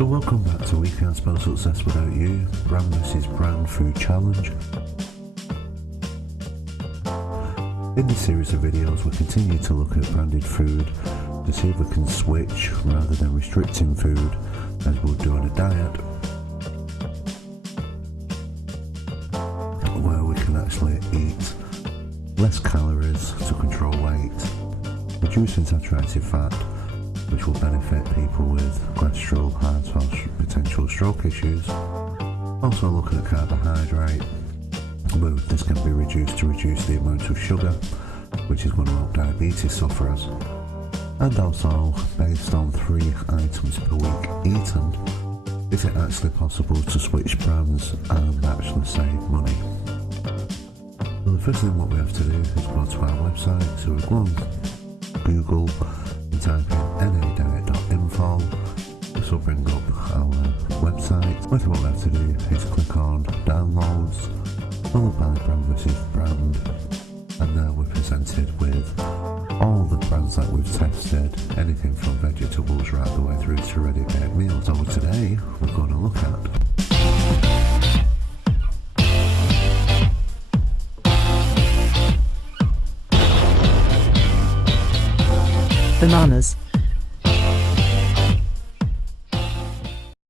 So welcome back to We Can't Spell Success Without You, Brand vs Brand Food Challenge. In this series of videos we continue to look at branded food to see if we can switch rather than restricting food as we'll do on a diet, where we can actually eat less calories to control weight, reducing saturated fat, which will benefit people with cholesterol, heart or potential stroke issues. Also looking at carbohydrate, where this can be reduced to reduce the amount of sugar, which is going to help diabetes sufferers. And also, based on 3 items per week eaten, is it actually possible to switch brands and actually save money? Well, the first thing what we have to do is go to our website, so we go on Google and type in nadiet.info. This will bring up our website. What we have to do is click on downloads, followed by brand versus brand, and there we're presented with all the brands that we've tested, anything from vegetables right the way through to ready-made meals. So today we're going to look at bananas.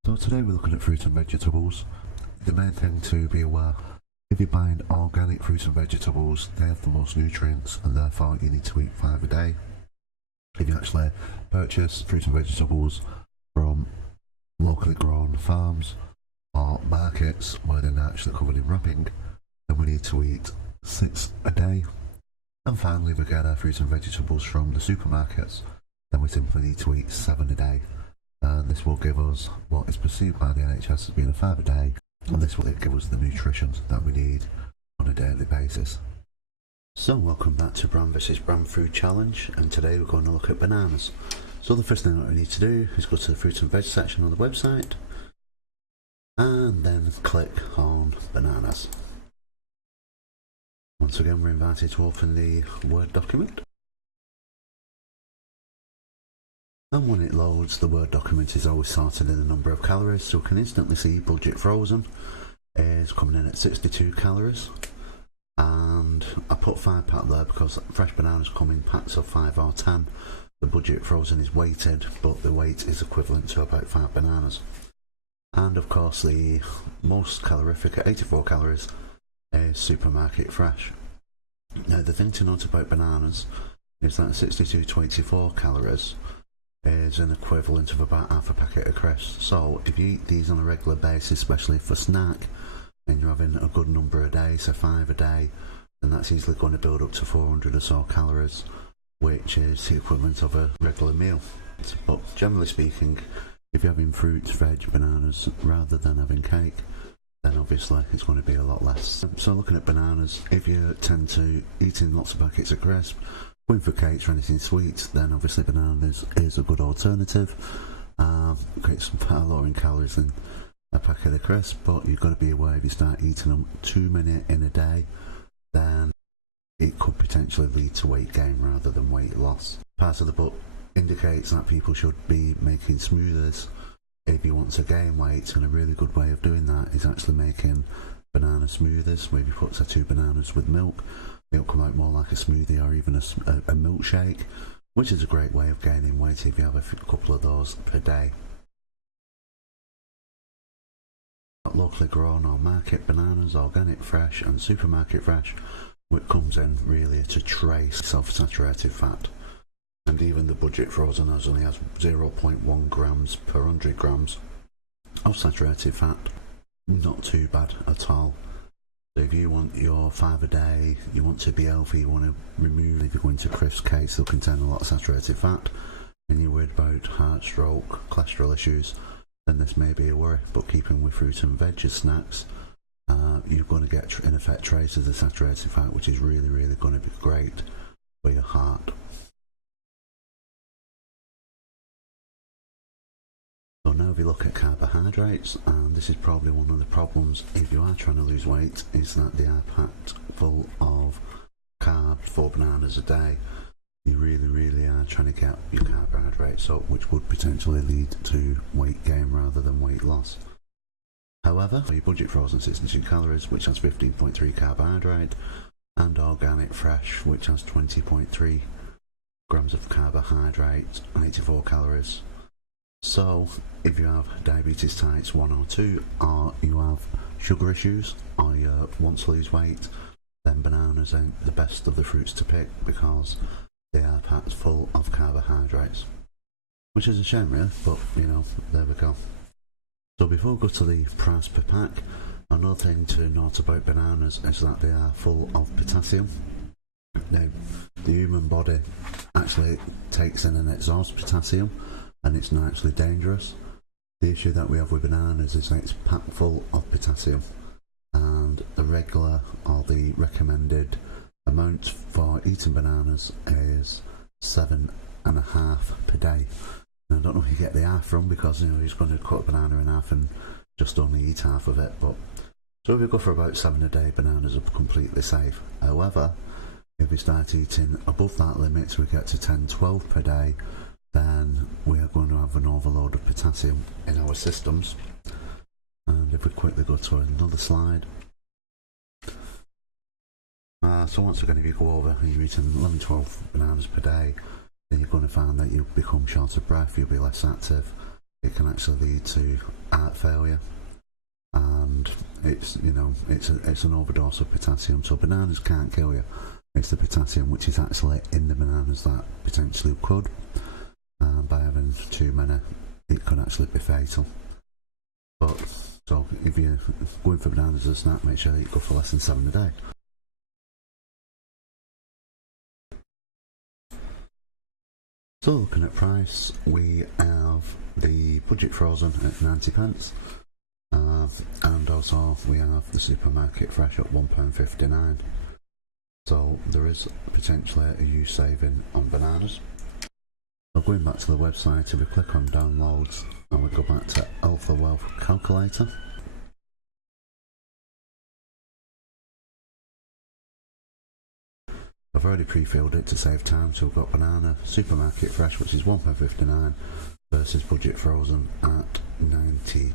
So today we're looking at fruit and vegetables. The main thing to be aware, if you're buying organic fruits and vegetables, they have the most nutrients and therefore you need to eat 5 a day. If you actually purchase fruits and vegetables from locally grown farms or markets where they're not actually covered in wrapping, then we need to eat 6 a day. And finally, if we get our fruits and vegetables from the supermarkets, then we simply need to eat 7 a day. And this will give us what is perceived by the NHS as being a 5 a day, and this will give us the nutrition that we need on a daily basis. So welcome back to Brand vs Brand Food Challenge, and today we're going to look at bananas. So the first thing that we need to do is go to the fruit and veg section on the website and then click on bananas. Once again, we're invited to open the Word document. And when it loads, the Word document is always sorted in the number of calories, so we can instantly see budget frozen is coming in at 62 calories. And I put 5 pack there because fresh bananas come in packs of 5 or 10. The budget frozen is weighted, but the weight is equivalent to about 5 bananas. And of course, the most calorific at 84 calories is supermarket fresh. Now the thing to note about bananas is that 62 to 84 calories is an equivalent of about half a packet of crisps. So if you eat these on a regular basis, especially for snack, and you're having a good number a day, so 5 a day, then that's easily going to build up to 400 or so calories, which is the equivalent of a regular meal. But generally speaking, if you're having fruits, veg, bananas rather than having cake, then obviously it's going to be a lot less. So looking at bananas, if you tend to eating lots of packets of crisp, going for cakes or anything sweet, then obviously bananas is a good alternative. It's far lower in calories than a packet of crisp, but you've got to be aware if you start eating them too many in a day, then it could potentially lead to weight gain rather than weight loss. Part of the book indicates that people should be making smoothies if you want to gain weight, and a really good way of doing that is actually making banana smoothies, where you put 2 bananas with milk. It'll come out more like a smoothie or even a milkshake, which is a great way of gaining weight if you have a couple of those per day. Locally grown or market bananas, organic fresh and supermarket fresh, which comes in really to trace self-saturated fat. And even the budget frozen only has 0.1 grams per 100 grams of saturated fat. Not too bad at all. So if you want your 5 a day, you want to be healthy, you want to remove, if you're going to crisp cakes, they'll contain a lot of saturated fat, and you're worried about heart, stroke, cholesterol issues, then this may be a worry. But keeping with fruit and veg as snacks, you're going to get in effect traces of saturated fat, which is really going to be great for your heart. So now if you look at carbohydrates, and this is probably one of the problems if you are trying to lose weight, is that they are packed full of carbs, 4 bananas a day. you really are trying to get your carbohydrates up, which would potentially lead to weight gain rather than weight loss. However, your budget frozen 62 calories, which has 15.3 carbohydrate, and organic fresh, which has 20.3 grams of carbohydrate and 84 calories. So, if you have diabetes types 1 or 2, or you have sugar issues, or you want to lose weight, then bananas ain't the best of the fruits to pick because they are packed full of carbohydrates. Which is a shame really, but you know, there we go. So before we go to the price per pack, another thing to note about bananas is that they are full of potassium. Now, the human body actually takes in and exhausts potassium, and it's not actually dangerous. The issue that we have with bananas is that it's packed full of potassium, and the regular or the recommended amount for eating bananas is 7.5 per day. Now, I don't know where you get the half from, because you know he's going to cut a banana in half and just only eat half of it. But so if you go for about 7 a day, bananas are completely safe. However, if we start eating above that limit, so we get to 10-12 per day, then we are going to have an overload of potassium in our systems. And if we quickly go to another slide. So once again, if you go over and you're eating 11-12 bananas per day, then you're going to find that you'll become short of breath, you'll be less active. It can actually lead to heart failure, and it's, you know, it's an overdose of potassium. So bananas can't kill you. It's the potassium which is actually in the bananas that potentially could. By having too many, it could actually be fatal. But so if you're going for bananas as a snack, make sure that you go for less than 7 a day. So looking at price, we have the budget frozen at 90p, and also we have the supermarket fresh at £1.59. So there is potentially a huge saving on bananas. So going back to the website, if we click on downloads and we go back to Alpha Wealth Calculator, I've already pre-filled it to save time, so we've got banana, supermarket fresh, which is £1.59, versus budget frozen at 90p.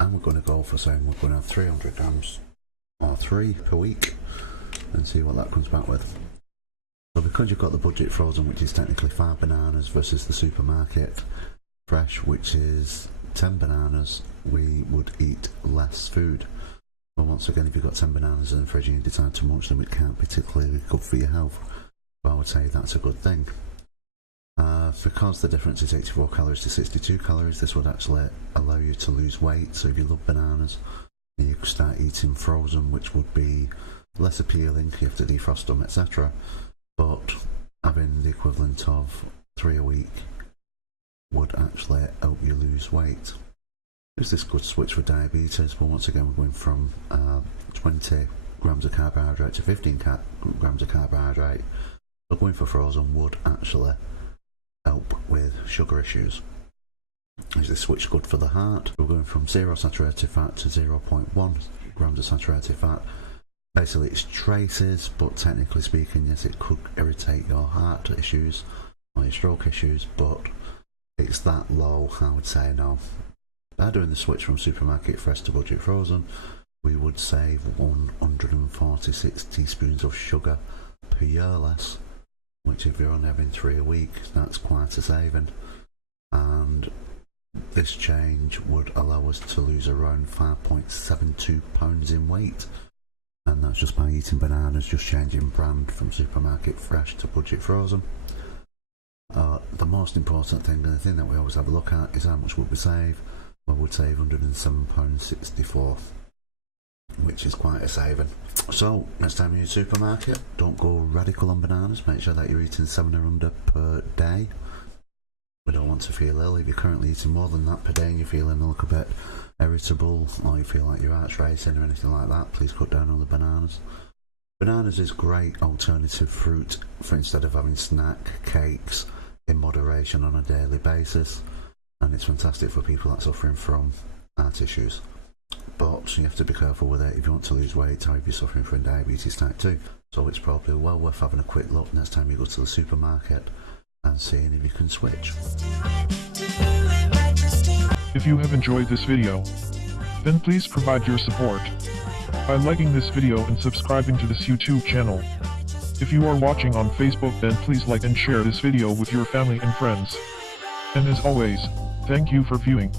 And we're going to go for saying we're going to have 300 grams or 3 per week and see what that comes back with. So because you've got the budget frozen, which is technically 5 bananas, versus the supermarket fresh, which is 10 bananas, we would eat less food. Well, once again, if you've got 10 bananas in the fridge and you decide to munch them, it can't particularly be good for your health. But I would say that's a good thing. Because the difference is 84 calories to 62 calories, this would actually allow you to lose weight. So if you love bananas, you could start eating frozen, which would be less appealing. You have to defrost them, etc. But having the equivalent of 3 a week would actually help you lose weight. Is this good switch for diabetes? Well, once again, we're going from 20 grams of carbohydrate to 15 grams of carbohydrate. So going for frozen would actually help with sugar issues. Is this switch good for the heart? We're going from 0 saturated fat to 0.1 grams of saturated fat. Basically it's traces, but technically speaking, yes, it could irritate your heart issues or your stroke issues, but it's that low, I would say no. By doing the switch from supermarket fresh to budget frozen, we would save 146 teaspoons of sugar per year less, which if you're only having 3 a week, that's quite a saving. And this change would allow us to lose around 5.72 pounds in weight, and that's just by eating bananas, just changing brand from supermarket fresh to budget frozen. The most important thing, and the thing that we always have a look at, is how much would we save. We would save £107.64, which is quite a saving. So next time you're in a supermarket, don't go radical on bananas. Make sure that you're eating 7 or under per day. We don't want to feel ill. If you're currently eating more than that per day and you're feeling a little bit irritable, or you feel like your heart's racing or anything like that, please cut down on the bananas. Bananas is great alternative fruit for instead of having snack cakes in moderation on a daily basis, and it's fantastic for people that are suffering from heart issues. but you have to be careful with it if you want to lose weight or if you're suffering from diabetes type 2. So it's probably well worth having a quick look next time you go to the supermarket and seeing if you can switch. If you have enjoyed this video, then please provide your support by liking this video and subscribing to this YouTube channel. If you are watching on Facebook, then please like and share this video with your family and friends. And as always, thank you for viewing.